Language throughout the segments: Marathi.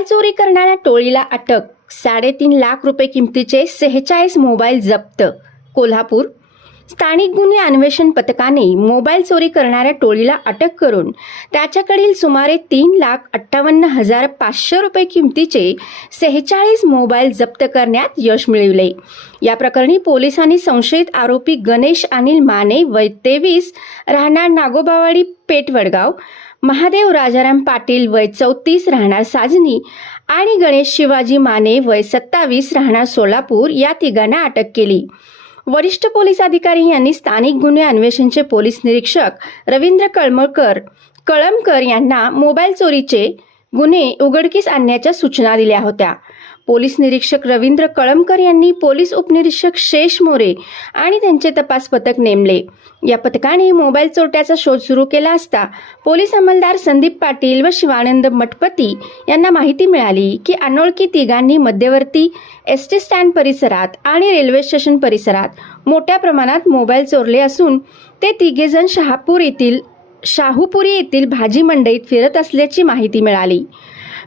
मोबाईल चोरी करणाऱ्या टोळीला अटक. साडेतीन लाख रुपये किमतीचे सेहेचाळीस मोबाईल जप्त. कोल्हापूर. स्थानिक गुन्हे अन्वेषण पथकाने मोबाईल चोरी करणाऱ्या टोळीला अटक करून त्याच्याकडील सुमारे तीन लाख अठ्ठावन्न हजार पाचशे रुपये किमतीचे सेहेचाळीस मोबाईल जप्त करण्यात यश मिळविले. या प्रकरणी पोलिसांनी संशयित आरोपी गणेश अनिल माने वय तेवीस राहणार नागोबावाडी पेठ वडगाव महादेव राजाराम पाटील वय चौतीस राहणार साजनी आणि गणेश शिवाजी माने वय सत्तावीस राहणार सोलापूर या तिघांना अटक केली. वरिष्ठ पोलीस अधिकारी यांनी स्थानिक गुन्हे अन्वेषणचे पोलीस निरीक्षक रवींद्र कळमळकर कळमकर यांना मोबाईल चोरीचे गुन्हे उघडकीस आणण्याच्या सूचना दिल्या होत्या. पोलीस निरीक्षक रवींद्र कळमकर यांनी पोलीस उपनिरीक्षक शेष मोरे आणि त्यांचे तपास पथक नेमले. या पथकाने मोबाईल चोरट्याचा शोध सुरू केला असता पोलीस अंमलदार संदीप पाटील व शिवानंद मठपती यांना माहिती मिळाली की अनोळखी तिघांनी मध्यवर्ती एस टी स्टँड परिसरात आणि रेल्वे स्टेशन परिसरात मोठ्या प्रमाणात मोबाईल चोरले असून ते तिघेजण शहापूर येथील शाहूपुरी येथील भाजी मंडईत फिरत असल्याची माहिती मिळाली.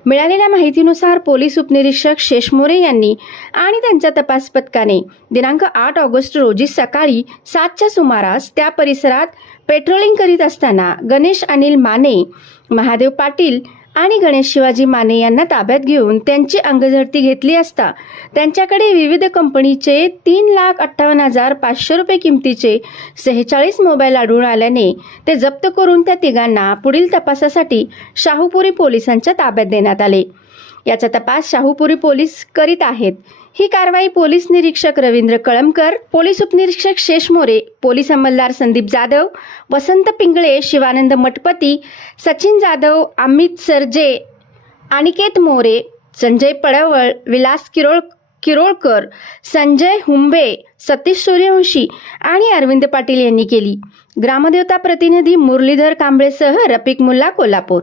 मिळालेल्या माहितीनुसार पोलीस उपनिरीक्षक शेषमोरे यांनी आणि त्यांच्या तपास पथकाने दिनांक आठ ऑगस्ट रोजी सकाळी सातच्या सुमारास त्या परिसरात पेट्रोलिंग करीत असताना गणेश अनिल माने महादेव पाटील आणि गणेश शिवाजी माने यांना ताब्यात घेऊन त्यांची अंगझडती घेतली असता त्यांच्याकडे विविध कंपनीचे तीन लाख अठ्ठावन्न हजार पाचशे रुपये किमतीचे सेहेचाळीस मोबाईल आढळून आल्याने ते जप्त करून त्या तिघांना पुढील तपासासाठी शाहूपुरी पोलिसांच्या ताब्यात देण्यात आले. याचा तपास शाहूपुरी पोलीस करीत आहेत. ही कारवाई पोलीस निरीक्षक रवींद्र कळमकर पोलीस उपनिरीक्षक शेष मोरे पोलीस अंमलदार संदीप जाधव वसंत पिंगळे शिवानंद मठपती सचिन जाधव अमित सरजे अनिकेत मोरे संजय पडवळ विलास किरोळ किरोळकर संजय हुंबे सतीश सूर्यवंशी आणि अरविंद पाटील यांनी केली. ग्रामदेवता प्रतिनिधी मुरलीधर कांबळेसह रफिक मुल्ला कोल्हापूर.